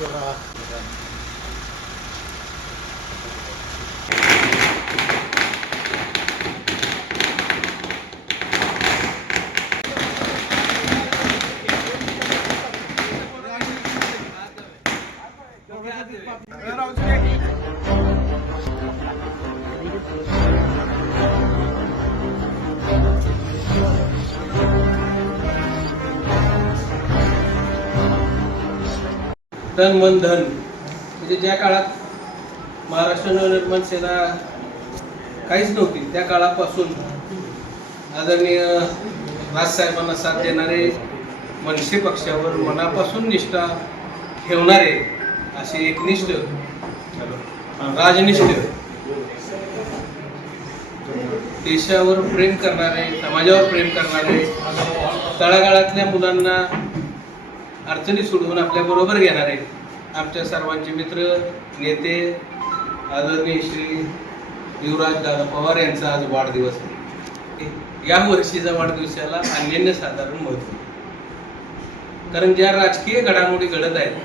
Gracias. तन मन धन. म्हणजे ज्या काळात महाराष्ट्र नवनिर्माण सेना काहीच नव्हती त्या काळापासून आदरणीय राजसाहेबांना साथ देणारे मनसे पक्षावर मनापासून निष्ठा ठेवणारे असे एकनिष्ठ राजनिष्ठ देशावर प्रेम करणारे समाजावर प्रेम करणारे तळागाळातल्या मुलांना अडचणी सोडवून आपल्याबरोबर घेणार आहेत. आमच्या सर्वांचे मित्र नेते आदरणीय श्री युवराज दादा पवार यांचा आज वाढदिवस आहे. या वर्षीच्या वाढदिवसाला अनन्यसाधारण महत्त्व कारण ज्या राजकीय घडामोडी घडत आहेत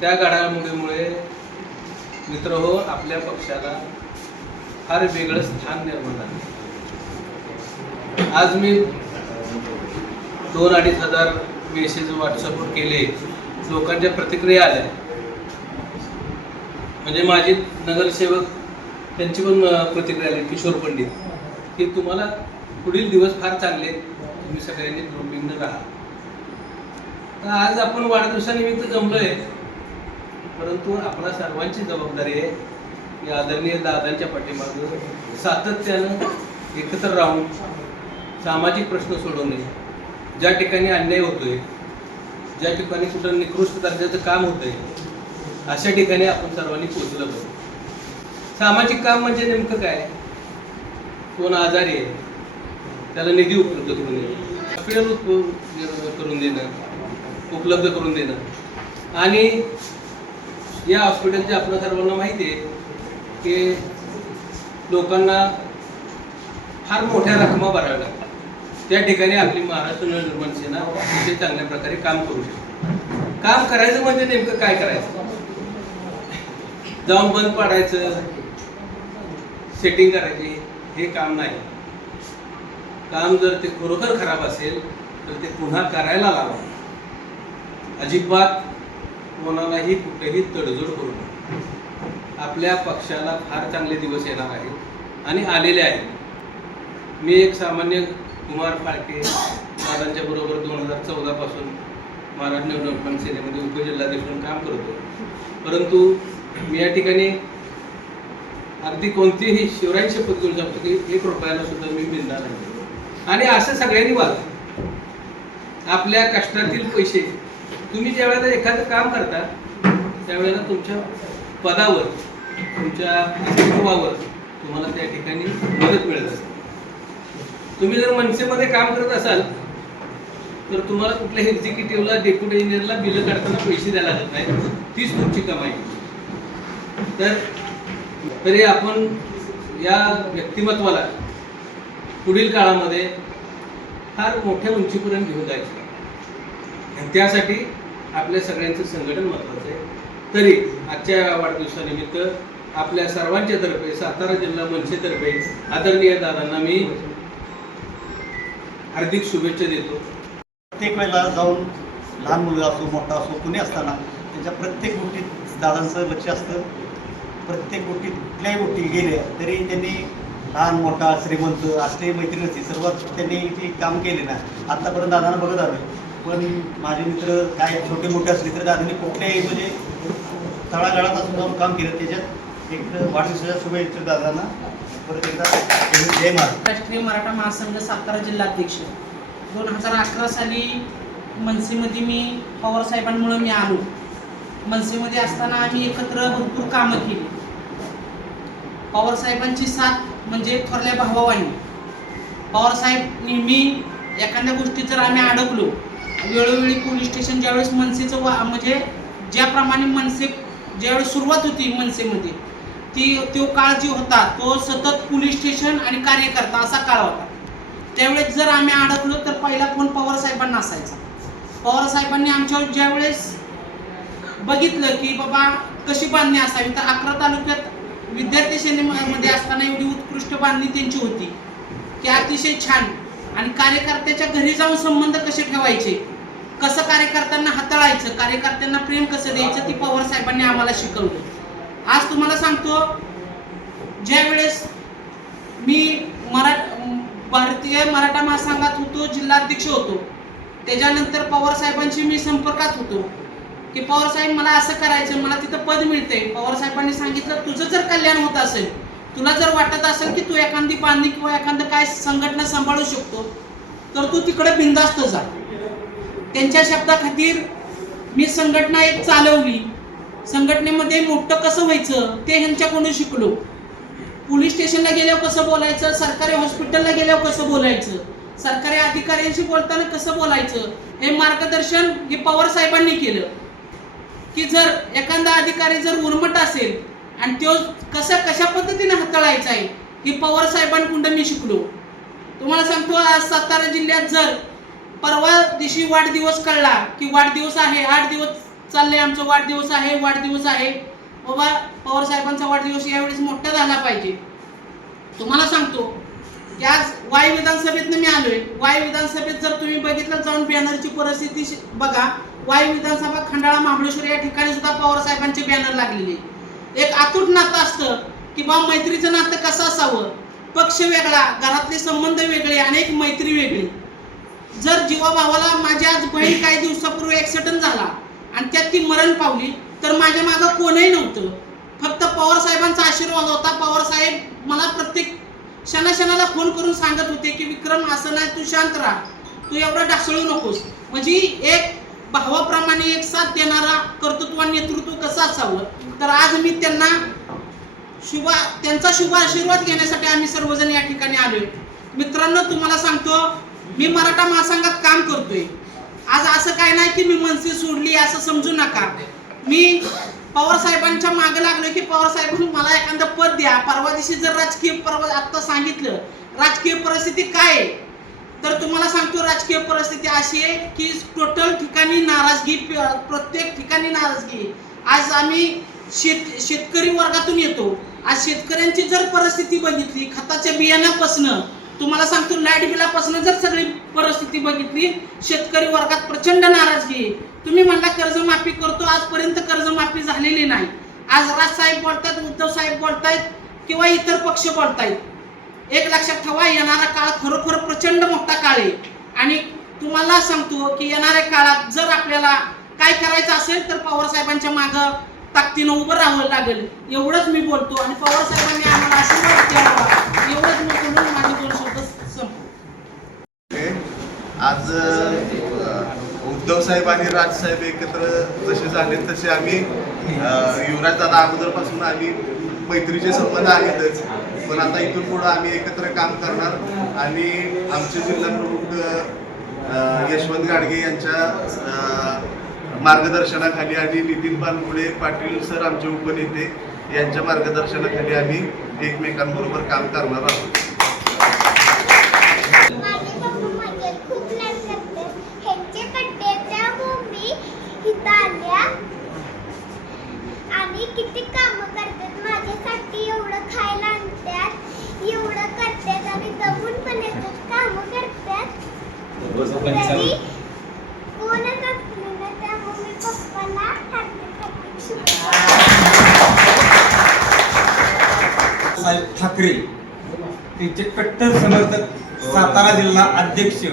त्या घडामोडीमुळे मित्र हो आपल्या पक्षाला फार वेगळं स्थान निर्माण झालं. आज मी दोन अडीच हजार मेसेज व्हॉट्सअपवर केले लोकांच्या प्रतिक्रिया आल्या. म्हणजे माझे नगरसेवक त्यांची पण प्रतिक्रिया आली किशोर पंडित. की तुम्हाला पुढील दिवस फार चांगले तुम्ही सगळ्यांनी ग्रुपिंगनं राहा. तर आज आपण वाढदिवसानिमित्त जमलोय परंतु आपला सर्वांची जबाबदारी आहे की आदरणीय दादांच्या पाठीमागं सातत्यानं एकत्र राहून सामाजिक प्रश्न सोडवणे. ज्या ठिकाणी अन्याय होतोय ज्या ठिकाणी कुठं निकृष्ट दर्जाचं काम होतंय अशा ठिकाणी आपण सर्वांनी पोहोचलं पाहिजे. सामाजिक काम म्हणजे नेमकं काय? कोण आजारी आहे त्याला निधी उपलब्ध करून देणं. हॉस्पिटल करून देणं उपलब्ध करून देणं. आणि या हॉस्पिटलचे आपल्या सर्वांना माहिती आहे की लोकांना फार मोठ्या रकमा भराव्या लागतात. त्या ठिकाणी आपली महाराष्ट्र नवनिर्माण सेना अतिशय चांगल्या प्रकारे काम करू शकते. काम करायचं म्हणजे नेमकं काय करायचं? जाऊन बंद पाडायचं सेटिंग करायची हे काम नाही. काम जर ते खरोखर खराब असेल तर ते पुन्हा करायला लावा. अजिबात कोणालाही कुठेही तडजोड करू नये आपल्या पक्षाला फार चांगले दिवस येणार आहेत आणि आलेले आहेत. मी एक सामान्य कुमार फाळके दादांच्या बरोबर दोन हजार चौदा पासून महाराष्ट्र डेव्हलपमेंट सेनेमध्ये उपजिल्हाधीश म्हणून काम करतो परंतु मी या ठिकाणी अगदी कोणतीही शिवराई शपथ घेऊ शकतो की एक रुपयाला सुद्धा मी मिळणार नाही. आणि असं सगळ्यांनी वाद. आपल्या कष्टातील पैसे तुम्ही ज्या वेळेला एखादं काम करता त्यावेळेला तुमच्या पदावर तुमच्या अस्तित्वावर तुम्हाला त्या ठिकाणी मदत मिळत असते. तुम्ही जर मनसेमध्ये काम करत असाल तर तुम्हाला कुठल्या एक्झिक्युटिव्हला डेप्युटी इंजिनियरला बिलं काढताना पैसे द्यायला लागत नाही. तीच तुमची कमाई तर तरी आपण या व्यक्तिमत्वाला पुढील काळामध्ये फार मोठ्या उंचीपर्यंत घेऊन जायचं. आणि त्यासाठी आपल्या सगळ्यांचं संघटन महत्त्वाचं आहे. तरी आजच्या वाढदिवसानिमित्त आपल्या सर्वांच्या तर्फे सातारा जिल्हा मनसेतर्फे आदरणीय दादांना मी हार्दिक शुभेच्छा देतो. प्रत्येक वेळेला जाऊन लहान मुलगा असो मोठा असो कुणी असताना त्यांच्या प्रत्येक गोष्टीत दादांचं लक्ष असतं. प्रत्येक गोष्टीत कुठल्याही गोष्टी गेल्या तरी त्यांनी लहान मोठा श्रीमंत असले मैत्रीण नसते सर्वात त्यांनी जे काम केले ना आत्तापर्यंत दादांना बघत आलो पण माझे मित्र काय छोटे मोठे असले तर दादांनी कुठल्याही म्हणजे तळागाळात असून जाऊन काम केलं. त्याच्यात एक वाढदिवसाच्या शुभेच्छा दादांना. परत एकदा जय महाराज. राष्ट्रीय मराठा महासंघ सातारा जिल्हाध्यक्ष. दोन हजार अकरा साली मनसेमध्ये मी पवार साहेबांमुळे मी आलो. मनसेमध्ये असताना आम्ही एकत्र भरपूर कामं केली. पवार साहेबांची साथ म्हणजे थोरल्या भावावानी. पवार साहेब नेहमी एखाद्या गोष्टीत जर आम्ही अडकलो वेळोवेळी पोलीस स्टेशन ज्यावेळेस मनसेचं वा म्हणजे ज्याप्रमाणे मनसे ज्यावेळेस सुरुवात होती मनसेमध्ये ती तो काळ जी होता तो सतत पोलीस स्टेशन आणि कार्यकर्ता असा काळ होता. त्यावेळेस जर आम्ही अडकलो तर पहिला फोन पवार साहेबांना असायचा. पवार साहेबांनी आमच्यावर ज्यावेळेस बघितलं की बाबा कशी बांधणी असावी तर अकरा तालुक्यात विद्यार्थी सेनेमध्ये असताना एवढी उत्कृष्ट बांधणी त्यांची होती की अतिशय छान. आणि कार्यकर्त्याच्या घरी जाऊन संबंध कसे ठेवायचे? कसं कार्यकर्त्यांना हाताळायचं? कार्यकर्त्यांना प्रेम कसं द्यायचं? ती पवार साहेबांनी आम्हाला शिकवलं. आज तुम्हाला सांगतो ज्या वेळेस मी मरा भारतीय मराठा महासंघात होतो जिल्हाध्यक्ष होतो त्याच्यानंतर पवार साहेबांशी मी संपर्कात होतो. की पवार साहेब मला असं करायचं मला तिथं पद मिळते पवार साहेबांनी सांगितलं तुझं जर कल्याण होत असेल तुला जर वाटत असेल की तू एखादी बांधणी किंवा एखादं काय संघटना सांभाळू शकतो तर तू तिकडे बिंदास्त जा. त्यांच्या शब्दाखातीर मी संघटना एक चालवली. संघटनेमध्ये मोठं कसं व्हायचं ते ह्यांच्याकडून शिकलो. पोलीस स्टेशनला गेल्यावर कसं बोलायचं सरकारी हॉस्पिटलला गेल्यावर कसं बोलायचं सरकारी अधिकाऱ्यांशी बोलताना कसं बोलायचं हे मार्गदर्शन हे पवार साहेबांनी केलं. की जर एखादा अधिकारी जर उर्मट असेल आणि तो कसा कशा पद्धतीने हाताळायचा आहे हे पवार साहेबांकडून मी शिकलो. तुम्हाला सांगतो आज सातारा जिल्ह्यात जर परवा दिवशी वाढदिवस कळला की वाढदिवस आहे आठ दिवस चाललंय आमचं वाढदिवस आहे वाढदिवस आहे. बाबा पवार साहेबांचा वाढदिवस यावेळेस मोठा झाला पाहिजे. तुम्हाला सांगतो की आज वाई विधानसभेतनं मी आलोय. वाई विधानसभेत जर तुम्ही बघितलं जाऊन बॅनरची परिस्थिती बघा. वाई विधानसभा खंडाळा महाबळेश्वर या ठिकाणी सुद्धा पवार साहेबांचे बॅनर लागलेले एक आतूट नातं असतं की बा मैत्रीचं नातं कसं असावं? पक्ष वेगळा घरातले संबंध वेगळे अनेक मैत्री वेगळी. जर जीवाभावाला माझी आज बहीण काही दिवसापूर्वी ऍक्सिडेंट झाला आणि त्यात ती मरण पावली. तर माझ्या मागं कोणही नव्हतं. फक्त पवार साहेबांचा आशीर्वाद होता. पवार साहेब मला प्रत्येक क्षणाक्षणाला फोन करून सांगत होते की विक्रम असं नाही तू शांत राहा. तू एवढं ढासळू नकोस. म्हणजे एक भावाप्रमाणे एक साथ देणारा कर्तृत्व आणि नेतृत्व कसं असावं? तर आज मी त्यांना शुभा त्यांचा शुभ आशीर्वाद घेण्यासाठी आम्ही सर्वजण या ठिकाणी आलोय. मित्रांनो तुम्हाला सांगतो मी मराठा महासंघात काम करतोय. आज असं काय नाही की मी मनसे सोडली असं समजू नका. मी पवार साहेबांच्या मागे लागलो की पवार साहेबांनी मला एखादं पद द्या. परवा दिवशी जर राजकीय परवा आता सांगितलं राजकीय परिस्थिती काय आहे? तर तुम्हाला सांगतो राजकीय परिस्थिती अशी आहे की टोटल ठिकाणी नाराजगी प्रत्येक ठिकाणी नाराजगी आज आम्ही शेत शेतकरी वर्गातून येतो. आज शेतकऱ्यांची जर परिस्थिती बघितली खताच्या बियाण्यापासनं तुम्हाला सांगतो लाइट बिलापासून जर सगळी परिस्थिती बघितली शेतकरी वर्गात प्रचंड नाराजगी तुम्ही म्हणला कर्जमाफी करतो आजपर्यंत कर्जमाफी झालेली नाही. आज राजसाहेब बोलतात उद्धव साहेब बोलतायत किंवा इतर पक्ष बोलतायत. एक लक्षात ठेवा येणारा काळ खरोखर प्रचंड मोठा काळ आहे. आणि तुम्हाला सांगतो की येणाऱ्या काळात जर आपल्याला काय करायचं असेल तर पवार साहेबांच्या मागं ताकदीनं उभं राहावं लागेल. एवढंच मी बोलतो. आणि पवार साहेबांनी आम्हाला आशीर्वाद द्यावा एवढंच मी बोलून माझे दोन शब्द संपतो आज उद्धव साहेब आणि राज साहेब एकत्र जसे झाले तसे आम्ही युवराज दादा अगोदरपासून आम्ही मैत्रीचे संबंध आहेतच. पण आता इथून पुढं आम्ही एकत्र काम करणार आणि आमचे जिल्हा प्रमुख यशवंत गाडगे यांच्या मार्गदर्शनाखाली आणि नितीन पानपुळे पाटील सर आमचे उपनेते यांच्या मार्गदर्शनाखाली आम्ही एकमेकांबरोबर काम करणार आहोत माझे पप्पा माझ्यावर खूप लाड करतात ह्यांचे कट्टे त्यामुळे मी इथं आल्या आणि किती कामं करतात माझ्यासाठी एवढं खायला आणतात एवढं करतात आणि दमून पण येतात कामं करतात तरी कोणच असले ना त्यामुळे मी पप्पाला हार्दिक हार्दिक शुभेच्छा साहेब ठाकरे त्यांचे कट्टर समर्थक सातारा जिल्हा अध्यक्ष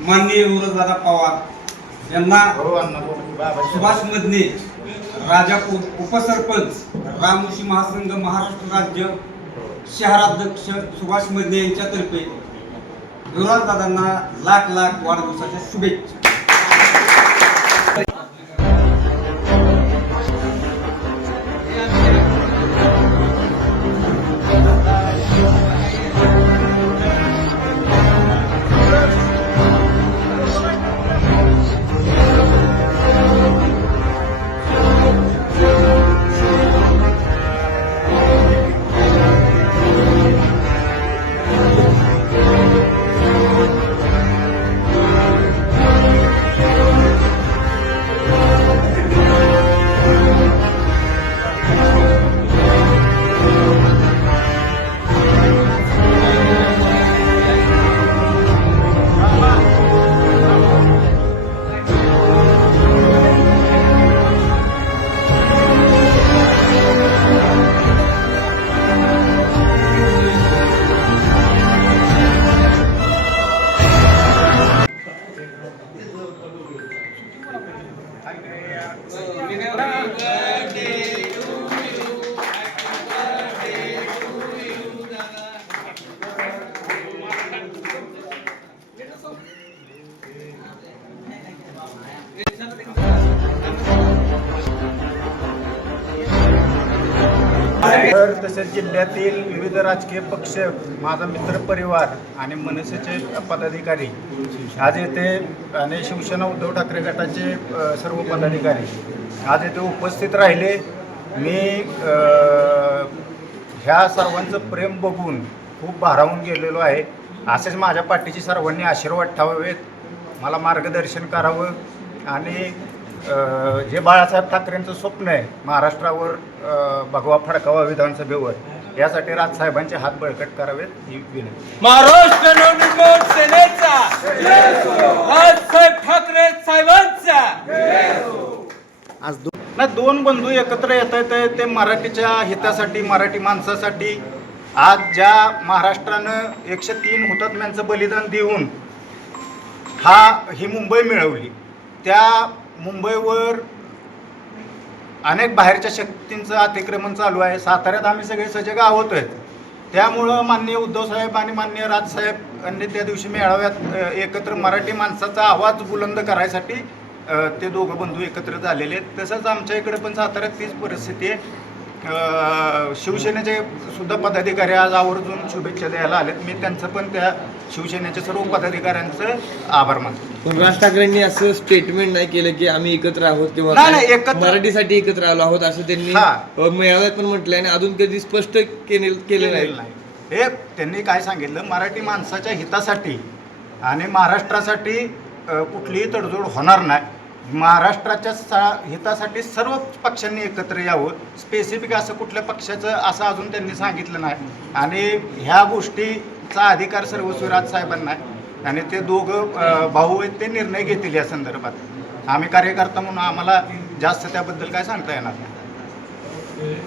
माननीय युवराजदादा पवार यांना सुभाष मदने राजापूर उपसरपंच रामोशी महासंघ महाराष्ट्र राज्य शहराध्यक्ष सुभाष मदने यांच्यातर्फे युवराजदादांना लाख लाख वाढदिवसाच्या शुभेच्छा. शहर तसेच जिल्ह्यातील विविध राजकीय पक्ष माझा मित्र परिवार आणि मनसेचे पदाधिकारी आज येथे आणि शिवसेना उद्धव ठाकरे गटाचे सर्व पदाधिकारी आज येथे उपस्थित राहिले. मी ह्या सर्वांचं प्रेम बघून खूप भारावून गेलेलो आहे. असेच माझ्या पाठीची सर्वांनी आशीर्वाद ठेवावेत. मला मार्गदर्शन करावं आणि जे बाळासाहेब ठाकरेंचं स्वप्न आहे महाराष्ट्रावर भगवा फडकावा विधानसभेवर यासाठी राजसाहेबांचे हात बळकट करावेत ही विनंती. महाराष्ट्र नवनिर्माण सेनेचा राजसाहेब ठाकरे साहेबांचा. नाही दोन बंधू एकत्र येत आहेत ते मराठीच्या हितासाठी मराठी माणसासाठी. आज ज्या महाराष्ट्रानं एकशे तीन हुतात्म्यांचं बलिदान देऊन हा ही मुंबई मिळवली त्या मुंबईवर अनेक बाहेरच्या शक्तींचं अतिक्रमण चालू आहे. साताऱ्यात आम्ही सगळे सजग आहोत. आहेत त्यामुळं माननीय उद्धवसाहेब आणि माननीय राजसाहेब यांनी त्या दिवशी मेळाव्यात एकत्र मराठी माणसाचा आवाज बुलंद करायसाठी ते दोघं बंधू एकत्र झालेले आहेत. तसंच आमच्या इकडे पण साताऱ्यात तीच परिस्थिती आहे. शिवसेनेचे सुद्धा पदाधिकारी आज आवर्जून शुभेच्छा द्यायला आलेत. मी त्यांचं पण त्या शिवसेनेच्या सर्व पदाधिकाऱ्यांचं आभार मानतो. राज ठाकरेंनी असं स्टेटमेंट नाही केलं की आम्ही एकत्र आहोत किंवा मराठीसाठी एकत्र आलो आहोत असं त्यांनी मेळाव्यात पण म्हटलंय आणि अजून कधी स्पष्ट केले केलं केलेलं नाही. हे त्यांनी काय सांगितलं? मराठी माणसाच्या हितासाठी आणि महाराष्ट्रासाठी कुठलीही तडजोड होणार नाही. महाराष्ट्राच्या सा- हितासाठी सर्व पक्षांनी एकत्र यावं. स्पेसिफिक असं कुठल्या पक्षाचं असं अजून त्यांनी सांगितलं नाही. आणि ह्या गोष्टीचा अधिकार सर्वस्वी राजसाहेबांना आहे. आणि ते दोघं भाऊ आहेत ते निर्णय घेतील या संदर्भात. आम्ही कार्यकर्ता म्हणून आम्हाला जास्त त्याबद्दल काय सांगता येणार नाही.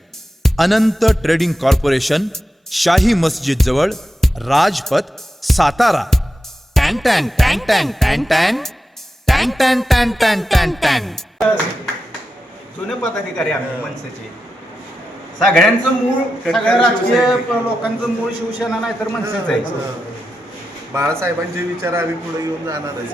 अनंत ट्रेडिंग कॉर्पोरेशन शाही मस्जिद जवळ राजपथ सातारा टॅन टॅन टॅन टॅन टॅन टॅन टॅन टॅन टॅन टॅन टॅन टॅन जुने पदाधिकारी आम्ही मनसेचे सगळ्यांचं मूळ सगळ्या राजकीय लोकांचं मूळ शिवसेना नाही तर मनसेच आहे बाळासाहेबांचे विचार आम्ही पुढे घेऊन जाणारच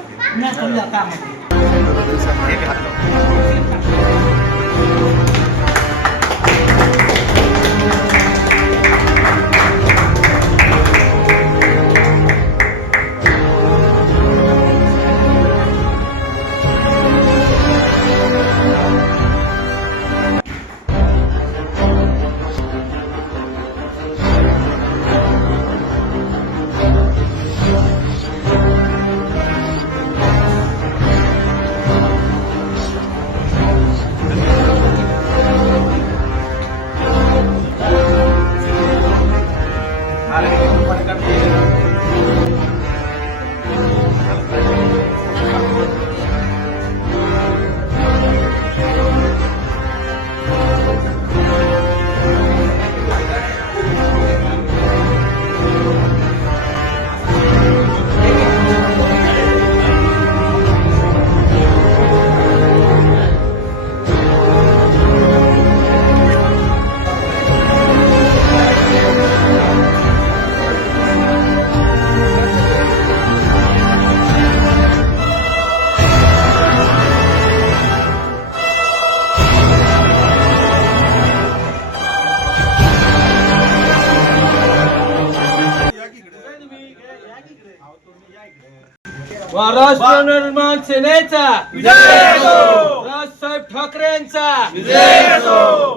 महाराष्ट्र निर्माण सेनेचा राजसाहेब ठाकरे यांचा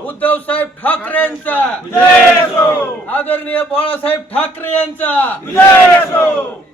उद्धव साहेब ठाकरे यांचा आदरणीय बाळासाहेब ठाकरे यांचा